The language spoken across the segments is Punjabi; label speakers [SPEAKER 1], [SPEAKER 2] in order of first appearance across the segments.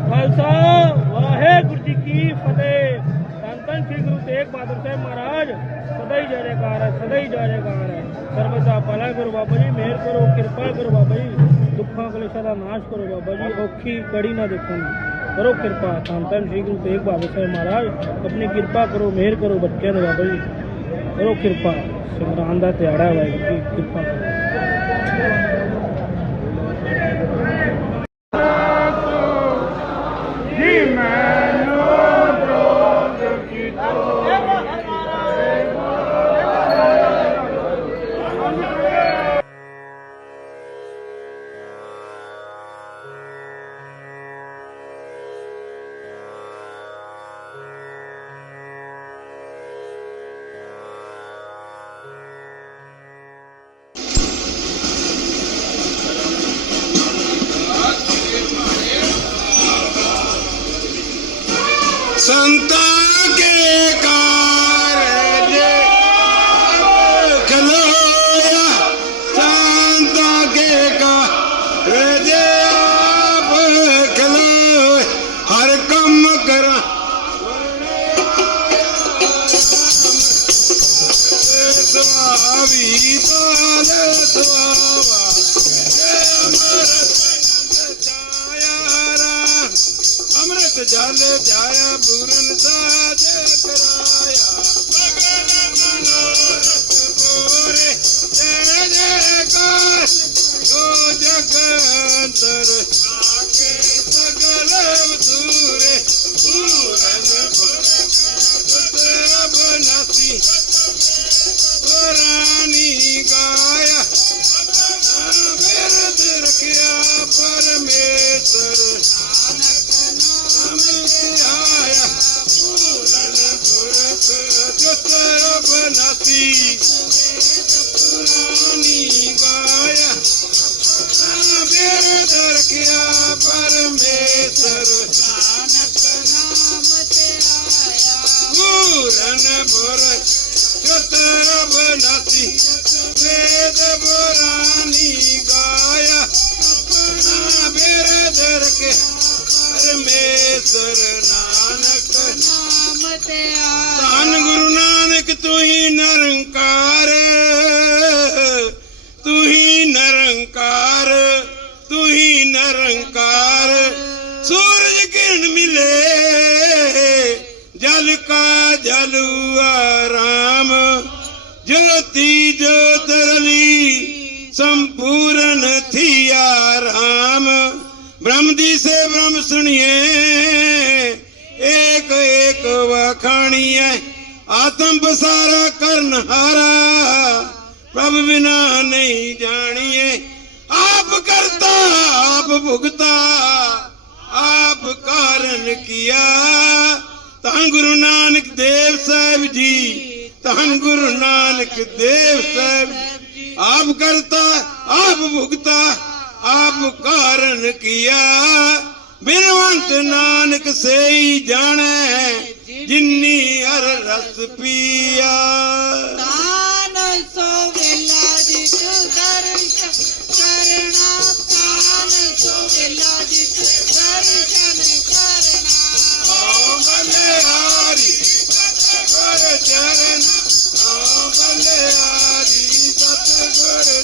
[SPEAKER 1] ਖਾਲਸਾ, ਵਾਹਿਗੁਰੂ ਜੀ ਕੀ ਫਤਿਹ। ਧੰਨ ਧੰਨ ਸ੍ਰੀ ਗੁਰੂ ਤੇਗ ਬਹਾਦਰ ਸਾਹਿਬ ਮਹਾਰਾਜ, ਸਦਾ ਹੀ ਜੈਕਾਰ ਹੈ, ਸਦਾ ਹੀ ਜੈਕਾਰ ਹੈ। ਸਰਬਤ ਭਲਾ ਕਰੋ ਬਾਬਾ ਜੀ, ਮਿਹਰ ਕਰੋ, ਕਿਰਪਾ ਕਰੋ ਬਾਬਾ ਜੀ। ਦੁੱਖਾਂ ਕਲੇਸ਼ਾਂ ਦਾ ਨਾਸ਼ ਕਰੋ ਬਾਬਾ ਜੀ, ਔਖੀ ਕੜੀ ਨਾ ਦੇਖੋ ਕਰੋ ਕਿਰਪਾ, ਧੰਨ ਧੰਨ ਸ੍ਰੀ ਗੁਰੂ ਤੇਗ ਬਹਾਦਰ ਸਾਹਿਬ ਮਹਾਰਾਜ, ਆਪਣੀ ਕਿਰਪਾ ਕਰੋ, ਮਿਹਰ ਕਰੋ ਬੱਚਿਆਂ ਦੇ ਬਾਬਾ ਜੀ। ਕਰੋ ਕਿਰਪਾ ਸੰਗਰਾਂਦ ਦਾ ਦਿਹਾੜਾ ਹੈ ਵਾਹਿਗੁਰੂ
[SPEAKER 2] ਜਲ ਜਾਇਆ ਪੂਰਨ ਸਾਜ ਕਰਾਇਆ ਭਗਤ ਮਨੋਰਥ ਕੋਰੇ ਜੈ ਜੈਕਾਰ ਸੋ ਜਗ ਅੰਤਰ ਆਕੇ ਸਗਲ ਸੂਰੇ ਪੂਰਨ ਪੁਰਖ ਬਨਾਸੀ ਪੁਰਾਣੀ ਗਾਇਆ। ਬਿਰਦ ਰਖਿਆ ਪਰਮੇਸ਼ਰ ਆਇਆ ਪੂਰਨ ਪੁਰਖ ਜਤਰ ਬਨਾਤੀ ਪੁਰਾਣੀ ਗਾਇਆ ਬਿਰਦ ਰਖਿਆ ਪਰਮੇਸ਼ਰ। ਪੂਰਨ ਪੁਰਖ ਜਤਰ ਬਨਾਤੀ ਵੇਦ ਪੁਰਾਣੀ ਗਾਇਆ। ਆਪਣਾ ਬਿਰਦ ਰਖਿਆ ਪਰਮੇਸ਼ਰ ਨਾਨਕ। ਧੰਨ ਗੁਰੂ ਨਾਨਕ ਤੂੰ ਹੀ ਨਿਰੰਕਾਰ। ਸੰਪੂਰਨ ਥਿਆ ਰਾਮ। ਬ੍ਰਹਮ ਦੀ ਸੇ ਬ੍ਰਹਮ ਸੁਣੀਏ। ਏਕ ਏਕ ਵਖਾਣੀਐ। ਆਤਮ ਬਸਾਰਾ ਕਰਨ ਹਾਰਾ। ਪ੍ਰਭ ਬਿਨਾ ਨਹੀਂ ਜਾਣੀਏ। ਆਪ ਕਰਤਾ, ਆਪ ਭੁਗਤਾ। ਆਪ ਕਾਰਨ ਕੀਆ। ਤਾਂ ਗੁਰੂ ਨਾਨਕ ਦੇਵ ਸਾਹਿਬ ਜੀ, ਤਾਂ ਗੁਰੂ ਨਾਨਕ ਦੇਵ ਸਾਹਿਬ आप करता आप भुगता ਆਪ ਕਾਰਨ ਕੀਆ ਬਿਨਵੰਤ ਨਾਨਕ ਸੇਈ ਜਾਣੈ ਜਿਨੀ ਹਰ ਰਸ ਪੀਆ
[SPEAKER 3] ਤਾਨ ਸੋ ਵੇਲਾ ਜਿਤ ਦਰਸ਼ਨ ਕਰਨਾ ਤਾਨ ਸੋ ਵੇਲਾ ਜਿਤ ਦਰਸ਼ਨ ਕਰਨਾ
[SPEAKER 2] ਓ ਬਲਿਆਰੀ ਸਤਿਗੁਰ ਚਰਨ ਓ ਬਲਿਆਰੀ ਸਤਿਗੁਰ ਚਰਨਾ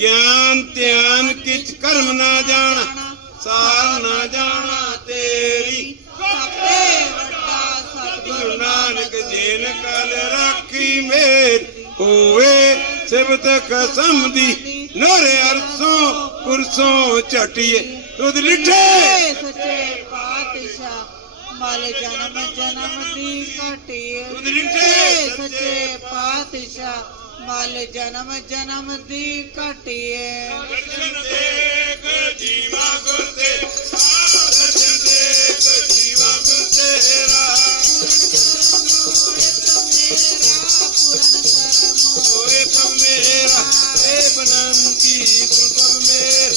[SPEAKER 2] ਗਿਆਨ ਧਿਆਨ ਕਿਛ ਕਰਮ ਨਾ ਜਾਣ ਸਾਰ ਨਾ ਜਾਣਾ ਤੇਰੀ।
[SPEAKER 3] ਸਭੇ ਵੱਡਾ
[SPEAKER 2] ਗੁਰੂ
[SPEAKER 3] ਸਤਿਗੁਰ
[SPEAKER 2] ਨਾਨਕ ਜੀਨ ਕਲ ਰਾਖੀ ਮੇਰ। ਹੋਵੇ ਸਿਬਤ ਕਸਮ ਦੀ ਨੋਰੇ ਅਰਸੋਂ ਪੁਰਸੋਂ ਝਟੀਏ। ਤੁਧ ਲਿਠੇ।
[SPEAKER 3] ਸੱਚੇ ਪਾਤਸ਼ਾਹ ਮਲ ਜਨਮ ਜਨਮ ਦੀ ਘਟੀਏ।
[SPEAKER 2] ਤੁਧ ਲਿਠੇ। ਸੱਚੇ
[SPEAKER 3] ਪਾਤਸ਼ਾਹ ਮਲ ਜਨਮ ਜਨਮ ਦੀ ਘਟੀਏ।
[SPEAKER 2] ਦਰਸ਼ਨ ਦੇਖ ਜੀਵਾ ਗੁਰ ਤੇ ਦਰਸ਼ਨ ਦੇਖ ਜੀਵਾ ਗੁਰ ਤੇਰਾ ਹੋਏ ਪਵ ਮੇਰਾ ਏ ਬਨੰਤੀ ਤੁਮ ਪਵ ਮੇਰ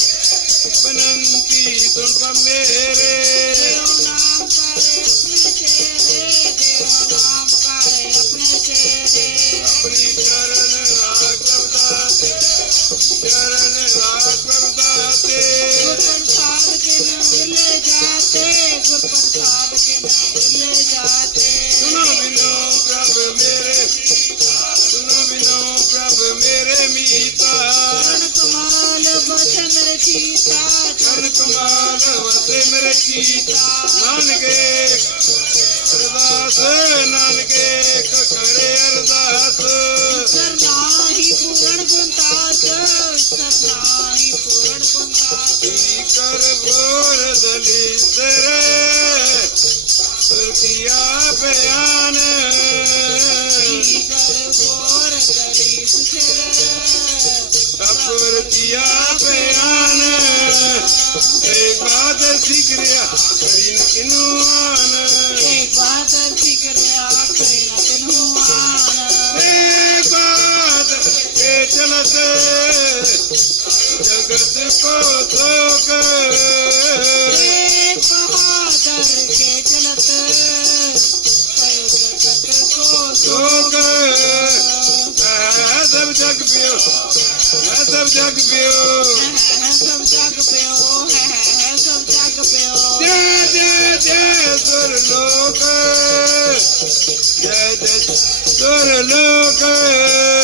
[SPEAKER 2] ਬਨੰਤੀ ਤੁਮ ਪਵ ਮੇਰੇ ਆਪਣੀ ਵਸੇ ਮੇਰੇ ਚੀਤਾ ਨਾਨਕੇ ਅਰਦਾਸ ਨਾਨਕੇ ਕਰੇ ਅਰਦਾਸ।
[SPEAKER 3] ਸਰਨਾਹੀ ਪੂਰਨ ਗੁੰਤਾਸ ਸਰਨਾਹੀ ਪੂਰਨ ਗੁੰਤਾਸ
[SPEAKER 2] ਕੀ ਕਰ ਬੋਰ ਦਲੀ बाद रियान जगत पोसो गे पेत पोसो गु जग पियो Handsome Jungle Bill. Handsome Jungle Bill. Handsome Jungle Bill.
[SPEAKER 3] Yeah, Jai
[SPEAKER 2] Jai Sura Loka. Yeah, Jai Sura Loka.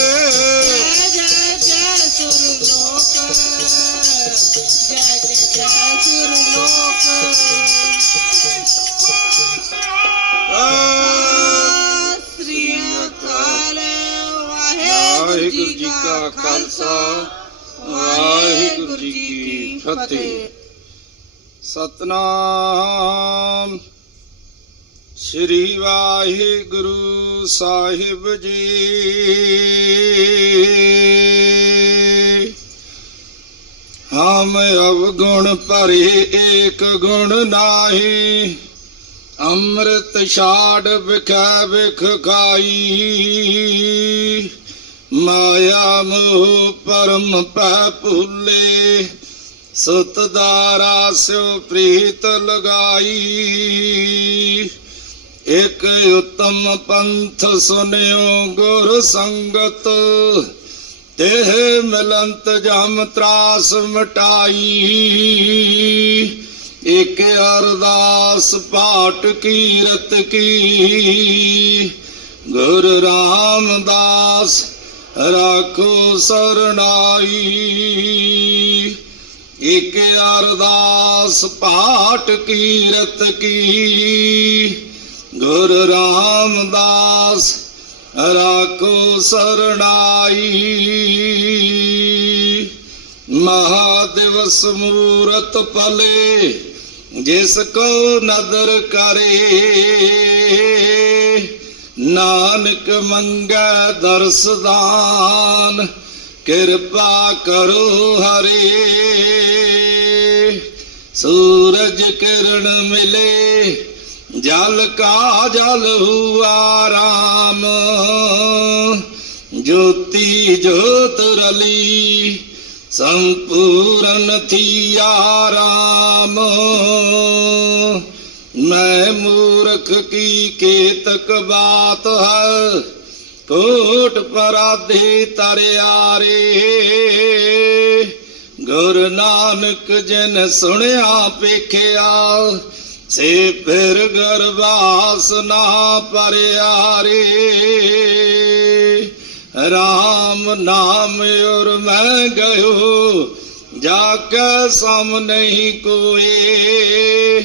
[SPEAKER 2] ਫਤਿਹ ਸਤਨਾਮ। ਸ੍ਰੀ ਵਾਹਿਗੁਰੂ ਸਾਹਿਬ ਜੀ। ਹਮ ਅਵਗੁਣ ਭਰੇ ਏਕ ਗੁਣ ਨਾਹੀ ਅੰਮ੍ਰਿਤ ਛਾੜ ਵਿਖੈ ਵਿਖ ਖਾਈ ਮਾਇਆ ਮੋਹ ਪਰਮ ਪੈ ਭੁੱਲੇ ਸੁਤ ਦਾਰਾ ਸਿਉ ਪ੍ਰੀਤ ਲਗਾਈ। ਇਕ ਉਤਮ ਪੰਥ ਸੁਨਿਓ ਗੁਰ ਸੰਗਤ।
[SPEAKER 4] ਦੇਹ ਮਿਲੰਤ ਜਮ ਤਰਾਸ ਮਟਾਈ। ਇਕ ਅਰਦਾਸ ਪਾਠ ਕੀਰਤ ਕੀ। ਗੁਰ ਰਾਮਦਾਸ ਰਾਖੋ ਸਰਣਾਈ ਇਕ ਅਰਦਾਸ ਪਾਠ ਕੀਰਤ ਕੀ? ਗੁਰ ਰਾਮਦਾਸ, ਰਾਖੋ ਸਰਣਾਈ। ਮਹਾਦਿਵਸ ਮੂਰਤ ਪਲੇ, ਜਿਸ ਕੋ ਨਦਰ ਕਰੇ। ਨਾਨਕ ਮੰਗੈ ਦਰਸਦਾਨ ਕਿਰਪਾ ਕਰੋ ਹਰੇ। ਸੂਰਜ ਕਿਰਨ ਮਿਲੇ, ਜਲ ਕਾ ਜਲ ਹੁਆ ਰਾਮ। ਜੋਤੀ ਜੋਤ ਰਲੀ, ਸੰਪੂਰਨ ਥੀਆ ਰਾਮ। ਮੈਂ ਮੂਰਖ ਕੀ ਕੇਤਕ ਬਾਤ ਹੈ ਕੋਟ ਪਰਾਧੇ ਤਰਿਆਰੇ। ਗੁਰ ਨਾਨਕ ਜਨ ਸੁਣਿਆ ਪੇਖਿਆ ਸੇ ਫਿਰ ਗਰਵਾਸ ਨਾ ਪਰਿਆਰੇ। ਰਾਮ ਨਾਮ ਔਰ ਮੈਂ ਗਇਓ ਜਾ ਕੇ ਸਮ ਨਹੀਂ ਕੋਏ।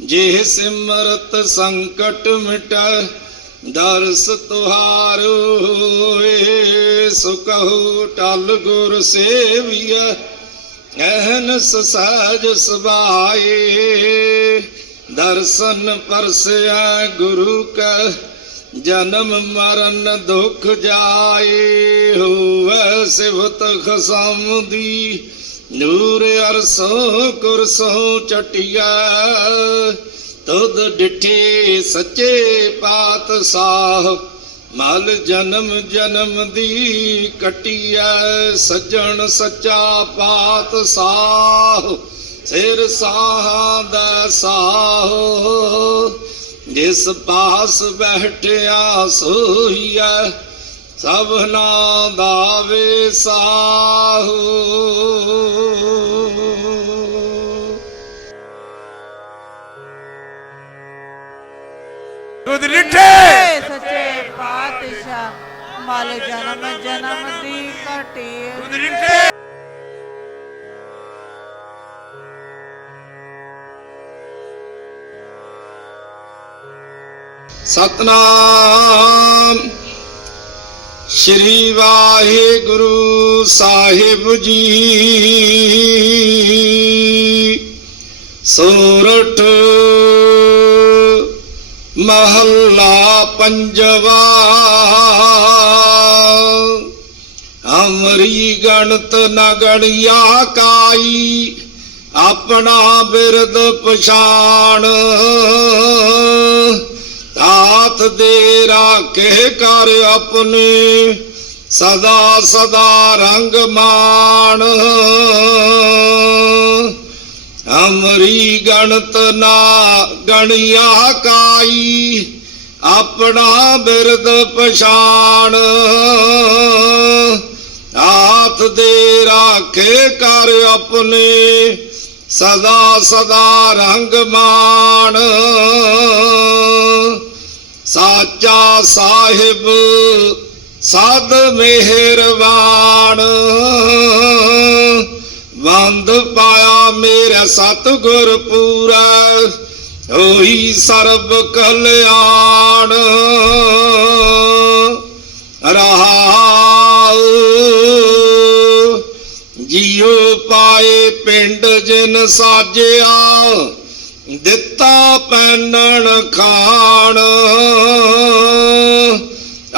[SPEAKER 4] ਜੇ ਸਿਮਰਤ ਸੰਕਟ ਮਿਟੈ ਦਰਸ ਤੁਹਾਰੋ ਹੋਏ ਸੁਕਹੁ ਟਲ ਗੁਰ ਸੇਵੀਐ, ਅਹਨਸ ਸਹਜ ਸੁਭਾਏ। ਦਰਸ਼ਨ ਪਰਸਿਆ ਗੁਰੂ ਕਾ, ਜਨਮ ਮਰਨ ਦੁਖ ਜਾਏ। ਹੋਵੇ ਸਿਵਤ ਖਸਮ ਦੀ ਨੂਰ ਅਰਸੋ ਕੁਰਸੋ ਚਟਿਆ ਤੁਧ ਡਿਠੇ ਸੱਚੇ ਪਾਤਸ਼ਾਹ, ਮਲ ਜਨਮ ਜਨਮ ਦੀ ਕਟਿਐ ਸੱਜਣ ਸੱਚਾ ਪਾਤਸ਼ਾਹ। ਸਿਰ ਸਾਹਾਂ ਦਾ ਸਾਹ, ਜਿਸ ਪਾਸ ਬੈਠਿਆ ਸੋਈਐ ਸਭਨਾ ਦਾ ਵਿਸਾਹੋ
[SPEAKER 5] ਤੁਧ ਡਿਠੇ
[SPEAKER 3] ਸੱਚੇ ਪਾਤਸ਼ਾਹ ਮਲ ਜਨਮ ਜਨਮ ਦੀ ਘਟੀ
[SPEAKER 5] ਡਿਠੇ
[SPEAKER 4] ਸਤਨਾਮ। ਸ਼੍ਰੀ ਵਾਹਿਗੁਰੂ ਸਾਹਿਬ ਜੀ। ਸੋਰਠ ਮਹੱਲਾ ਪੰਜਵਾ। ਅਮਰੀ ਗਣਤ ਨ ਗਣਿਆ ਕਾਈ ਆਪਣਾ ਬਿਰਦ ਪਛਾਣ। ਤਾਤ ਦੇ ਰਾਖੇ ਕਰ ਆਪਣੇ ਸਦਾ ਸਦਾ ਰੰਗ ਮਾਣ। ਅਮਰੀ ਗਣਤ ਨਾ ਗਣਿਆ ਕਾਈ, ਆਪਣਾ ਬਿਰਦ ਪਛਾਣ। ਆਥ ਦੇ ਰਾਖੇ ਕਰ ਆਪਣੇ, ਸਦਾ ਸਦਾ ਰੰਗ ਮਾਣ। ਸਾਚਾ ਸਾਹਿਬ, ਸਦ ਮਿਹਰਬਾਨ। ਵੰਦ ਪਾਇਆ ਮੇਰਾ ਸਤਿਗੁਰ ਪੂਰਾ ਹੋਈ ਸਰਬ ਕਲਿਆਣ। ਰਹਾਉ ਜੀਉ ਪਾਏ ਪਿੰਡ ਜਿਨ ਸਾਜਿਆ, ਦਿੱਤਾ ਪੈਨਣ ਖਾਣ।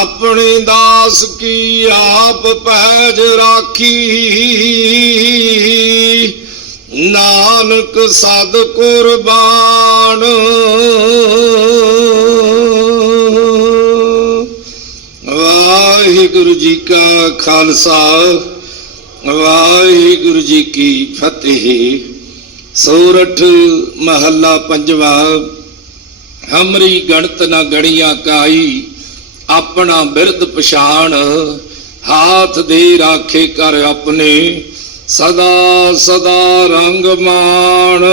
[SPEAKER 4] ਆਪਣੇ ਦਾਸ ਕੀ ਆਪ ਪੈਜ ਰਾਖੀ? ਨਾਨਕ ਸਦ ਕੁਰਬਾਨ। ਵਾਹਿਗੁਰੂ ਜੀ ਕਾ ਖਾਲਸਾ, ਵਾਹਿਗੁਰੂ ਜੀ ਕੀ ਫਤਿਹ। ਸੋਰਠ ਮਹੱਲਾ ਪੰਜਵਾ, ਹਮਰੀ ਗਣਤ ਨਾ ਗਣੀਆਂ ਕਾਈ। ਆਪਣਾ ਬਿਰਧ ਪਛਾਣ ਹਾਥ ਦੇ ਰਾਖੇ ਕਰ ਆਪਣੇ ਸਦਾ ਸਦਾ ਰੰਗ ਮਾਣ।